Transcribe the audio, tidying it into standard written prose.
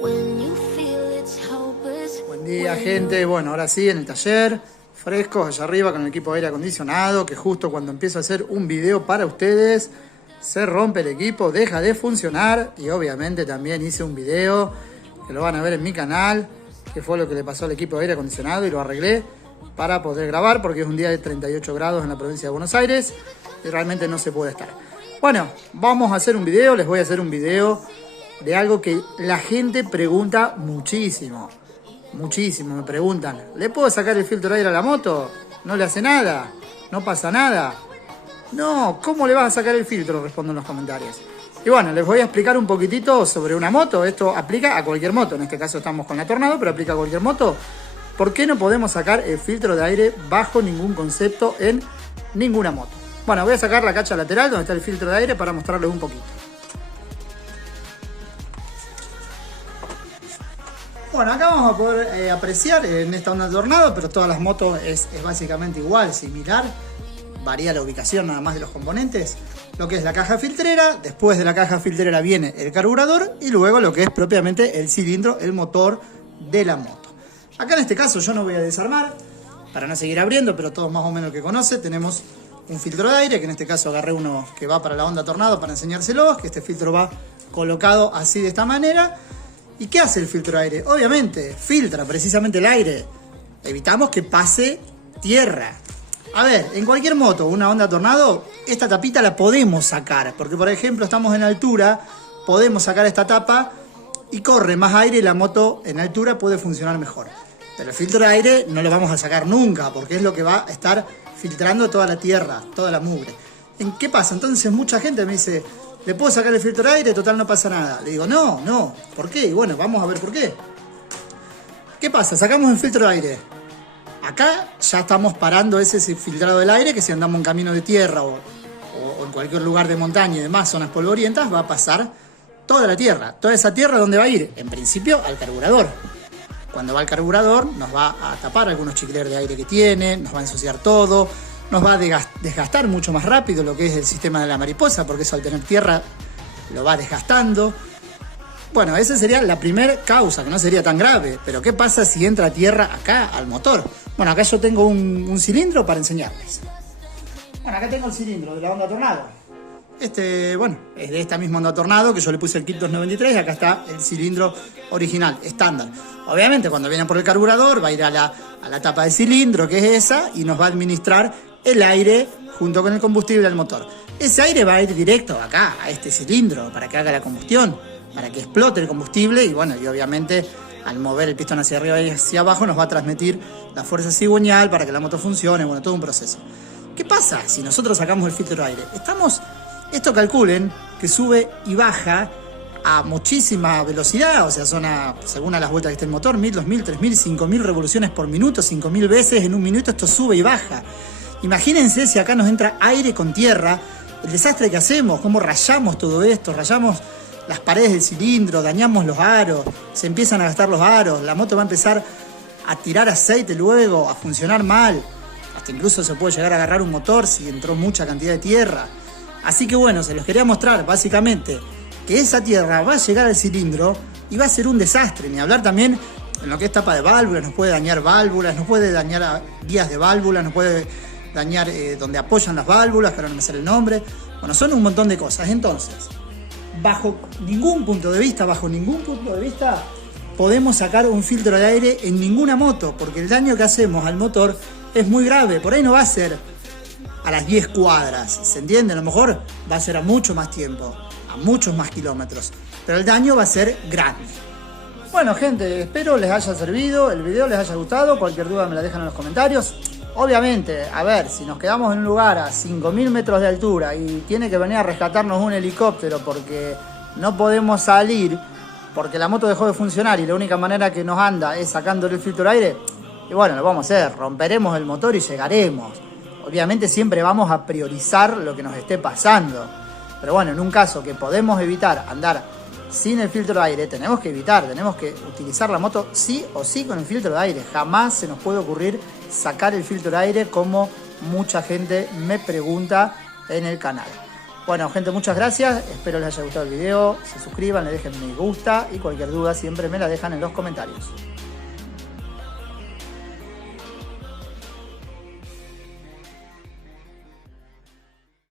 Buen día, gente. Bueno, ahora sí, en el taller, frescos allá arriba con el equipo de aire acondicionado, que justo cuando empiezo a hacer un video para ustedes, se rompe el equipo, deja de funcionar. Y obviamente también hice un video que lo van a ver en mi canal, que fue lo que le pasó al equipo de aire acondicionado, y lo arreglé para poder grabar, porque es un día de 38 grados en la provincia de Buenos Aires y realmente no se puede estar. Bueno, vamos a hacer un video, les voy a hacer un video de algo que la gente pregunta muchísimo. Muchísimo me preguntan: ¿le puedo sacar el filtro de aire a la moto? ¿No le hace nada? ¿No pasa nada? No, ¿cómo le vas a sacar el filtro? Respondo en los comentarios. Y bueno, les voy a explicar un poquitito sobre una moto. Esto aplica a cualquier moto. En este caso estamos con la Tornado, pero aplica a cualquier moto. ¿Por qué no podemos sacar el filtro de aire bajo ningún concepto en ninguna moto? Bueno, voy a sacar la cacha lateral donde está el filtro de aire para mostrarles un poquito. Bueno, acá vamos a poder apreciar en esta Honda Tornado, pero todas las motos es básicamente igual, similar. Varía la ubicación nada más de los componentes. Lo que es la caja filtrera, después de la caja filtrera viene el carburador y luego lo que es propiamente el cilindro, el motor de la moto. Acá en este caso yo no voy a desarmar para no seguir abriendo, pero todos más o menos que conocen. Tenemos un filtro de aire, que en este caso agarré uno que va para la Honda Tornado para enseñárselos, que este filtro va colocado así de esta manera. ¿Y qué hace el filtro de aire? Obviamente filtra precisamente el aire. Evitamos que pase tierra. A ver, en cualquier moto, una Honda Tornado, esta tapita la podemos sacar. Porque por ejemplo estamos en altura, podemos sacar esta tapa y corre más aire y la moto en altura puede funcionar mejor. Pero el filtro de aire no lo vamos a sacar nunca, porque es lo que va a estar filtrando toda la tierra, toda la mugre. ¿En qué pasa? Entonces mucha gente me dice: ¿le puedo sacar el filtro de aire? Total, no pasa nada. Le digo: no. ¿Por qué? Y bueno, vamos a ver por qué. ¿Qué pasa? Sacamos el filtro de aire. Acá ya estamos parando ese filtrado del aire, que si andamos en camino de tierra o en cualquier lugar de montaña y demás, zonas polvorientas, va a pasar toda la tierra. Toda esa tierra, ¿dónde va a ir? En principio al carburador. Cuando va al carburador nos va a tapar algunos chiquileros de aire que tiene, nos va a ensuciar todo, nos va a desgastar mucho más rápido lo que es el sistema de la mariposa, porque eso al tener tierra lo va desgastando. Bueno, esa sería la primera causa, que no sería tan grave. Pero ¿qué pasa si entra tierra acá al motor? Bueno, acá yo tengo un cilindro para enseñarles. Bueno, acá tengo el cilindro de la Honda Tornado. Bueno, es de esta misma Honda Tornado, que yo le puse el kit 293, y acá está el cilindro original, estándar. Obviamente cuando viene por el carburador va a ir a la tapa de cilindro, que es esa, y nos va a administrar el aire junto con el combustible del motor. Ese aire va a ir directo acá, a este cilindro, para que haga la combustión, para que explote el combustible, y bueno, y obviamente al mover el pistón hacia arriba y hacia abajo nos va a transmitir la fuerza cigüeñal para que la moto funcione, bueno, todo un proceso. ¿Qué pasa si nosotros sacamos el filtro de aire? Esto calculen que sube y baja a muchísima velocidad, o sea, según a las vueltas que esté el motor, 1000, 2000, 3000, 5000 revoluciones por minuto, 5000 veces en un minuto esto sube y baja. Imagínense si acá nos entra aire con tierra, el desastre que hacemos, cómo rayamos todo esto, rayamos las paredes del cilindro, dañamos los aros, se empiezan a gastar los aros, la moto va a empezar a tirar aceite luego, a funcionar mal, hasta incluso se puede llegar a agarrar un motor si entró mucha cantidad de tierra. Así que bueno, se los quería mostrar básicamente que esa tierra va a llegar al cilindro y va a ser un desastre. Ni hablar también en lo que es tapa de válvulas, nos puede dañar válvulas, nos puede dañar guías de válvulas, nos puede dañar donde apoyan las válvulas, pero no me sale el nombre. Bueno, son un montón de cosas. Entonces, bajo ningún punto de vista, podemos sacar un filtro de aire en ninguna moto, porque el daño que hacemos al motor es muy grave. Por ahí no va a ser a las 10 cuadras, ¿se entiende? A lo mejor va a ser a mucho más tiempo, a muchos más kilómetros, pero el daño va a ser grande. Bueno, gente, espero les haya servido, el video les haya gustado. Cualquier duda me la dejan en los comentarios. Obviamente, a ver, si nos quedamos en un lugar a 5000 metros de altura y tiene que venir a rescatarnos un helicóptero porque no podemos salir, porque la moto dejó de funcionar y la única manera que nos anda es sacándole el filtro de aire, y bueno, lo vamos a hacer, romperemos el motor y llegaremos. Obviamente siempre vamos a priorizar lo que nos esté pasando. Pero bueno, en un caso que podemos evitar andar sin el filtro de aire, tenemos que utilizar la moto sí o sí con el filtro de aire. Jamás se nos puede ocurrir sacar el filtro de aire, como mucha gente me pregunta en el canal. Bueno, gente, muchas gracias. Espero les haya gustado el video. Se suscriban, le dejen me gusta y cualquier duda siempre me la dejan en los comentarios.